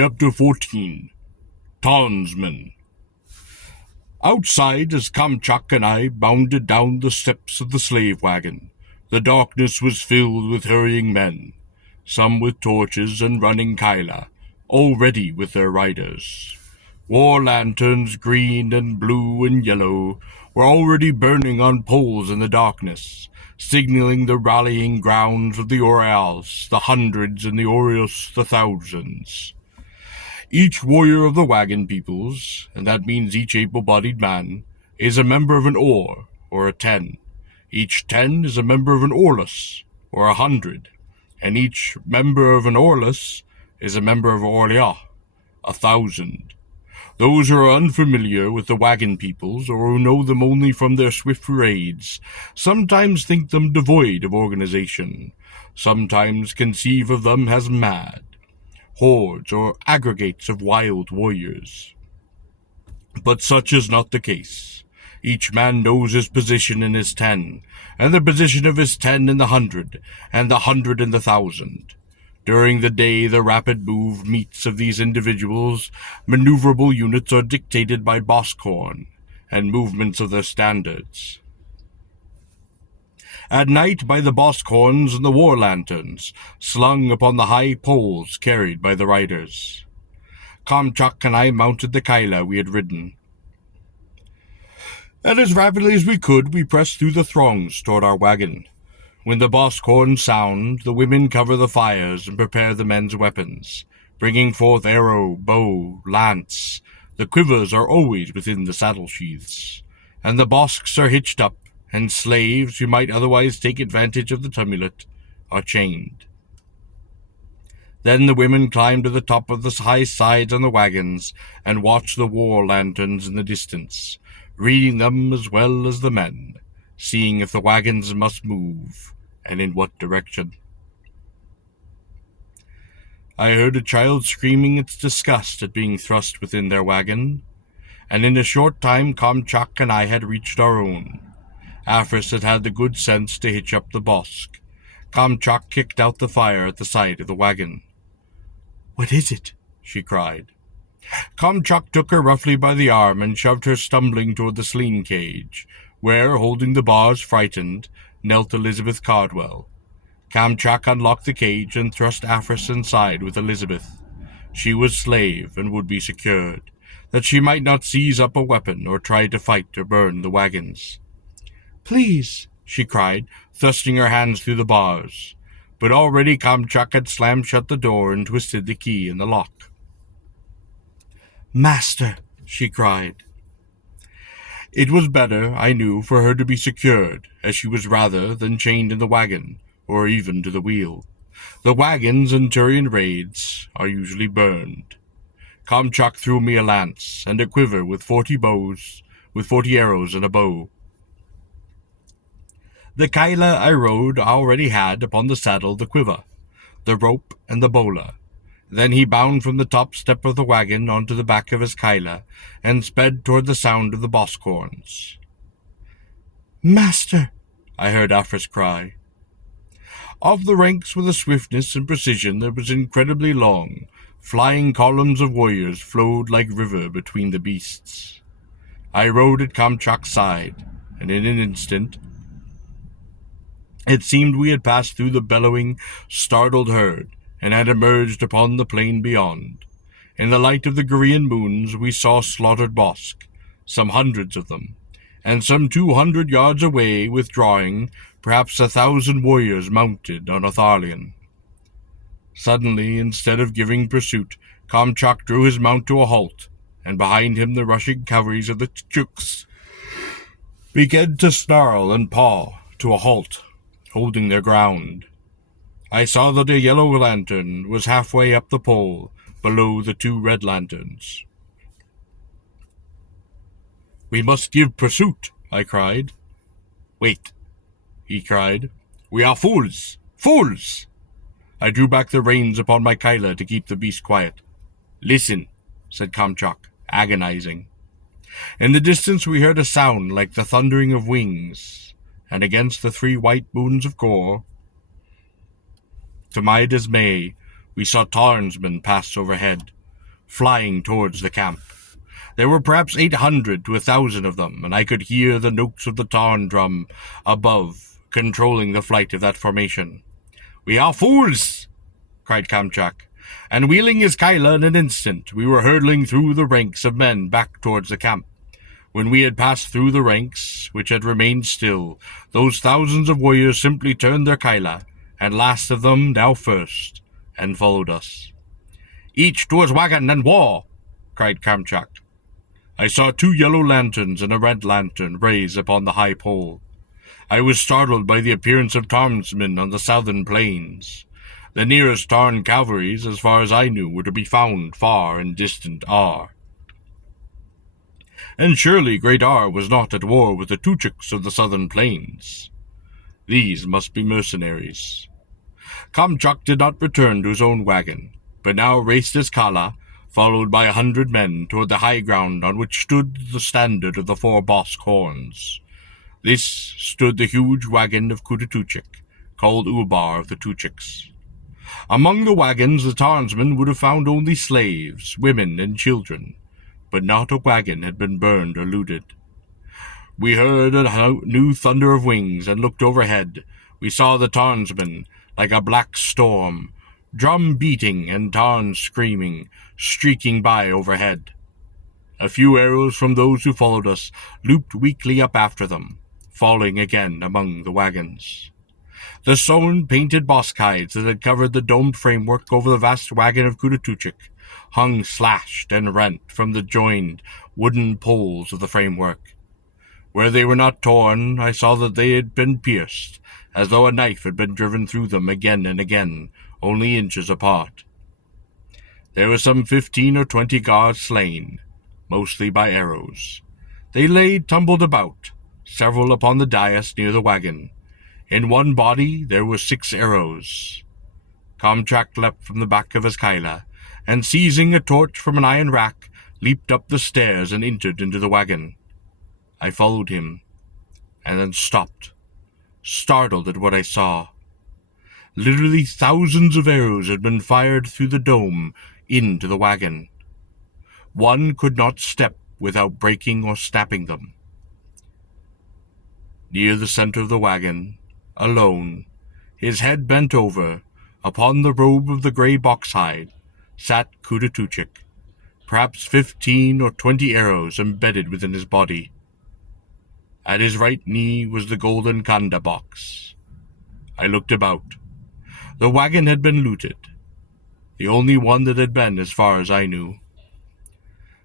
Chapter 14. Tarnsman. Outside, as Kamchak and I bounded down the steps of the slave wagon, the darkness was filled with hurrying men, some with torches and running kaila, all ready with their riders. War lanterns, green and blue and yellow, were already burning on poles in the darkness, signaling the rallying grounds of the Orioles, the hundreds, and the Orios, the thousands. Each warrior of the wagon peoples, and that means each able-bodied man, is a member of an or a 10. Each 10 is a member of an Orlus, or 100, and each member of an Orlus is a member of Orlia, 1,000. Those who are unfamiliar with the wagon peoples, or who know them only from their swift raids, sometimes think them devoid of organization, sometimes conceive of them as mad, hordes or aggregates of wild warriors. But such is not the case. Each man knows his position in his 10, and the position of his 10 in the 100, and the 100 in the 1,000. During the day, the rapid meets of these individuals' maneuverable units are dictated by Boscorn, and movements of their standards. At night by the Boscorns and the war lanterns, slung upon the high poles carried by the riders. Kamchak and I mounted the kaila we had ridden, and as rapidly as we could, we pressed through the throngs toward our wagon. When the Boscorns sound, the women cover the fires and prepare the men's weapons, bringing forth arrow, bow, lance. The quivers are always within the saddle sheaths, and the bosks are hitched up, and slaves, who might otherwise take advantage of the tumult, are chained. Then the women climb to the top of the high sides on the wagons and watch the war lanterns in the distance, reading them as well as the men, seeing if the wagons must move, and in what direction. I heard a child screaming its disgust at being thrust within their wagon, and in a short time Kamchak and I had reached our own. Afris had had the good sense to hitch up the bosk. Kamchak kicked out the fire at the side of the wagon. "What is it?" she cried. Kamchak took her roughly by the arm and shoved her stumbling toward the sling cage, where, holding the bars frightened, knelt Elizabeth Cardwell. Kamchak unlocked the cage and thrust Afris inside with Elizabeth. She was slave and would be secured, that she might not seize up a weapon or try to fight or burn the wagons. "Please," she cried, thrusting her hands through the bars. But already Kamchak had slammed shut the door and twisted the key in the lock. "Master," she cried. It was better, I knew, for her to be secured, as she was rather than chained in the wagon, or even to the wheel. The wagons in Turian raids are usually burned. Kamchak threw me a lance and a quiver with 40 arrows and a bow. The kaila I rode already had upon the saddle the quiver, the rope, and the bola. Then he bound from the top step of the wagon onto the back of his kaila, and sped toward the sound of the boscorns. "Master!" I heard Afris cry. Off the ranks with a swiftness and precision that was incredibly long, flying columns of warriors flowed like river between the beasts. I rode at Kamchak's side, and in an instant it seemed we had passed through the bellowing, startled herd, and had emerged upon the plain beyond. In the light of the Korean moons we saw slaughtered bosk, some hundreds of them, and some 200 yards away, withdrawing, perhaps 1,000 warriors mounted on a Tharlian. Suddenly, instead of giving pursuit, Kamchak drew his mount to a halt, and behind him the rushing cavalries of the Tchuks began to snarl and paw to a halt, holding their ground. I saw that a yellow lantern was halfway up the pole, below the 2 red lanterns. "We must give pursuit," I cried. "Wait," he cried. "We are fools! Fools!" I drew back the reins upon my kaila to keep the beast quiet. "Listen," said Kamchak, agonizing. In the distance we heard a sound like the thundering of wings, and against the 3 white moons of Gor, to my dismay, we saw Tarnsman pass overhead, flying towards the camp. There were perhaps 800 to 1,000 of them, and I could hear the notes of the Tarn drum above, controlling the flight of that formation. "We are fools!" cried Kamchak, and wheeling his Kyla in an instant, we were hurtling through the ranks of men back towards the camp. When we had passed through the ranks, which had remained still, those thousands of warriors simply turned their Kyla, and last of them now first, and followed us. "Each to his wagon and war!" cried Kamchak. I saw 2 yellow lanterns and a red lantern raised upon the high pole. I was startled by the appearance of Tarnsmen on the southern plains. The nearest Tarn cavalries, as far as I knew, were to be found far in distant Ar. And surely Great Ar was not at war with the Tuchuks of the southern plains. These must be mercenaries. Kamchuk did not return to his own wagon, but now raced his Kala, followed by 100 men, toward the high ground on which stood the standard of the 4 Bosk horns. This stood the huge wagon of Kutatuchik, called Ulbar of the Tuchuks. Among the wagons the Tarnsmen would have found only slaves, women, and children, but not a wagon had been burned or looted. We heard a new thunder of wings and looked overhead. We saw the Tarnsmen, like a black storm, drum beating and Tarn screaming, streaking by overhead. A few arrows from those who followed us looped weakly up after them, falling again among the wagons. The sewn, painted bosk hides that had covered the domed framework over the vast wagon of Kutatuchik hung slashed and rent from the joined wooden poles of the framework. Where they were not torn, I saw that they had been pierced, as though a knife had been driven through them again and again, only inches apart. There were some 15 or 20 guards slain, mostly by arrows. They lay tumbled about, several upon the dais near the wagon. In one body there were 6 arrows. Kamchak leapt from the back of his Kyla, and seizing a torch from an iron rack, leaped up the stairs and entered into the wagon. I followed him, and then stopped, startled at what I saw. Literally thousands of arrows had been fired through the dome into the wagon. One could not step without breaking or snapping them. Near the center of the wagon, alone, his head bent over, upon the robe of the grey boxhide, sat Kutatuchik, perhaps 15 or 20 arrows embedded within his body. At his right knee was the golden Kanda box. I looked about. The wagon had been looted, the only one that had been as far as I knew.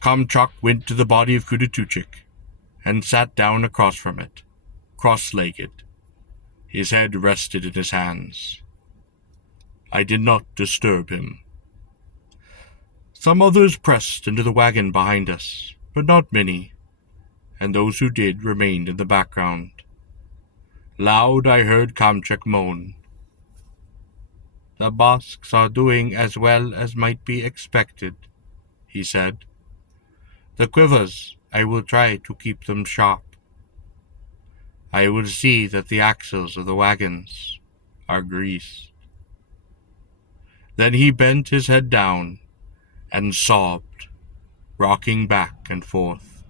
Kamchuk went to the body of Kutatuchik, and sat down across from it, cross-legged. His head rested in his hands. I did not disturb him. Some others pressed into the wagon behind us, but not many, and those who did remained in the background. Loud I heard Kamchuk moan. "The Bosks are doing as well as might be expected," he said. "The quivers, I will try to keep them sharp. I will see that the axles of the wagons are greased." Then he bent his head down and sobbed, rocking back and forth.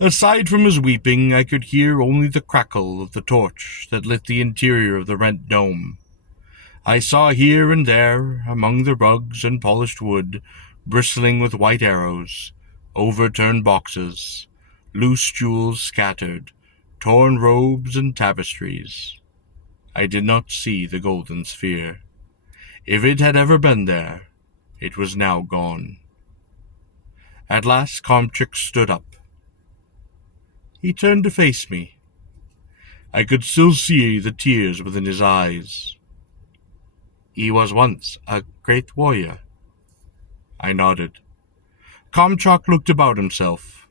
Aside from his weeping, I could hear only the crackle of the torch that lit the interior of the rent dome. I saw here and there, among the rugs and polished wood, bristling with white arrows, overturned boxes, loose jewels scattered, torn robes and tapestries. I did not see the golden sphere. If it had ever been there, it was now gone. At last Kamchuk stood up. He turned to face me. I could still see the tears within his eyes. "He was once a great warrior." I nodded. Kamchuk looked about himself.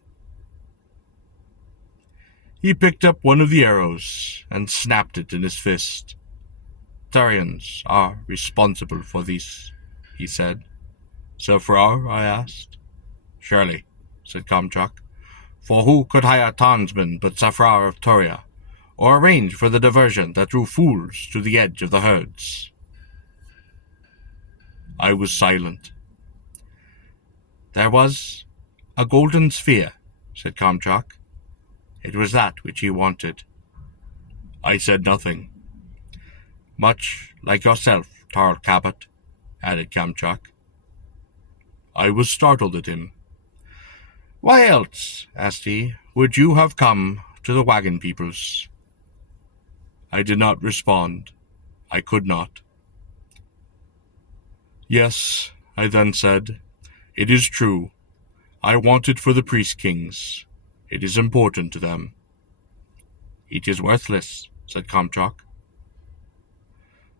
He picked up one of the arrows and snapped it in his fist. "Turians are responsible for this," he said. "Zafrar?" I asked. "Surely," said Kamchuk. "For who could hire Tarnsman but Zafrar of Toria, or arrange for the diversion that drew fools to the edge of the herds?" I was silent. "There was a golden sphere," said Kamchak. "It was that which he wanted." I said nothing. "Much like yourself, Tarl Cabot," added Kamchak. I was startled at him. "Why else," asked he, "would you have come to the wagon peoples?" I did not respond. I could not. "Yes," I then said, "it is true. I want it for the priest kings. It is important to them." "It is worthless," said Kamchak.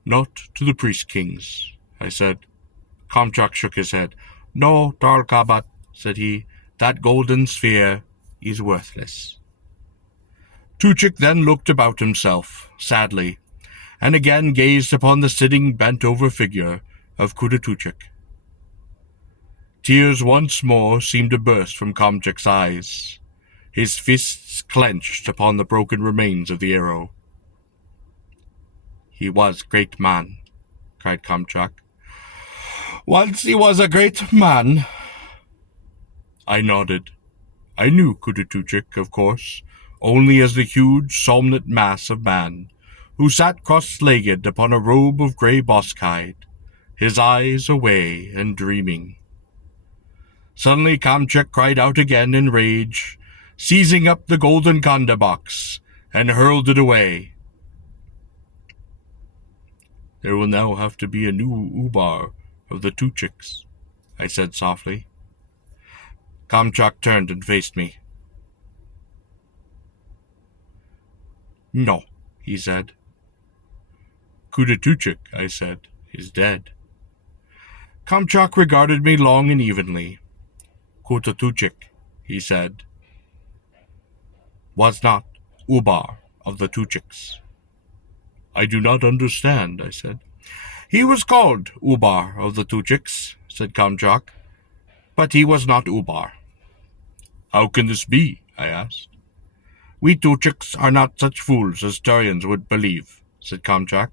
"Not to the priest kings," I said. Kamchak shook his head. "No, Tarl Kabat," said he, "that golden sphere is worthless." Tuchik then looked about himself, sadly, and again gazed upon the sitting bent-over figure of Kutatuchik. Tears once more seemed to burst from Kamchak's eyes. His fists clenched upon the broken remains of the arrow. "He was great man," cried Kamchak. "Once he was a great man." I nodded. I knew Kutatuchik, of course, only as the huge, somnolent mass of man who sat cross-legged upon a robe of grey boskhide, his eyes away and dreaming. Suddenly Kamchak cried out again in rage, seizing up the golden Kanda box, and hurled it away. "There will now have to be a new Ubar of the Tuchiks," I said softly. Kamchak turned and faced me. "No," he said. "Kutatuchik," I said, "is dead." Kamchak regarded me long and evenly. "Kutatuchik," he said, "was not Ubar of the Tuchiks." "I do not understand," I said. "He was called Ubar of the Tuchiks," said Kamchak, "but he was not Ubar." "How can this be?" I asked. "We Tuchiks are not such fools as Turians would believe," said Kamchak.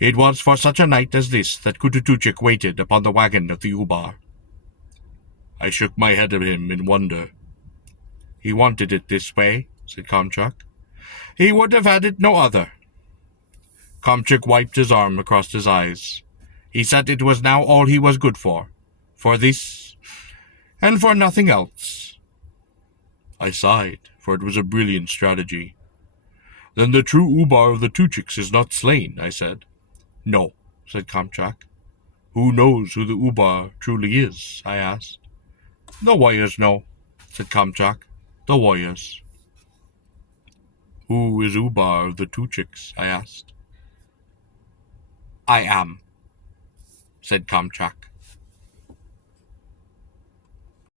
"It was for such a night as this that Kutatuchik waited upon the wagon of the Ubar." I shook my head at him in wonder. "He wanted it this way," said Kamchak. "He would have had it no other." Kamchak wiped his arm across his eyes. He said it was now all he was good for this, and for nothing else. I sighed, for it was a brilliant strategy. "Then the true Ubar of the Tuchiks is not slain," I said. "No," said Kamchak. "Who knows who the Ubar truly is?" I asked. "The warriors know," said Kamchak. "The warriors." "Who is Ubar of the Tuchiks?" I asked. "I am," said Kamchak.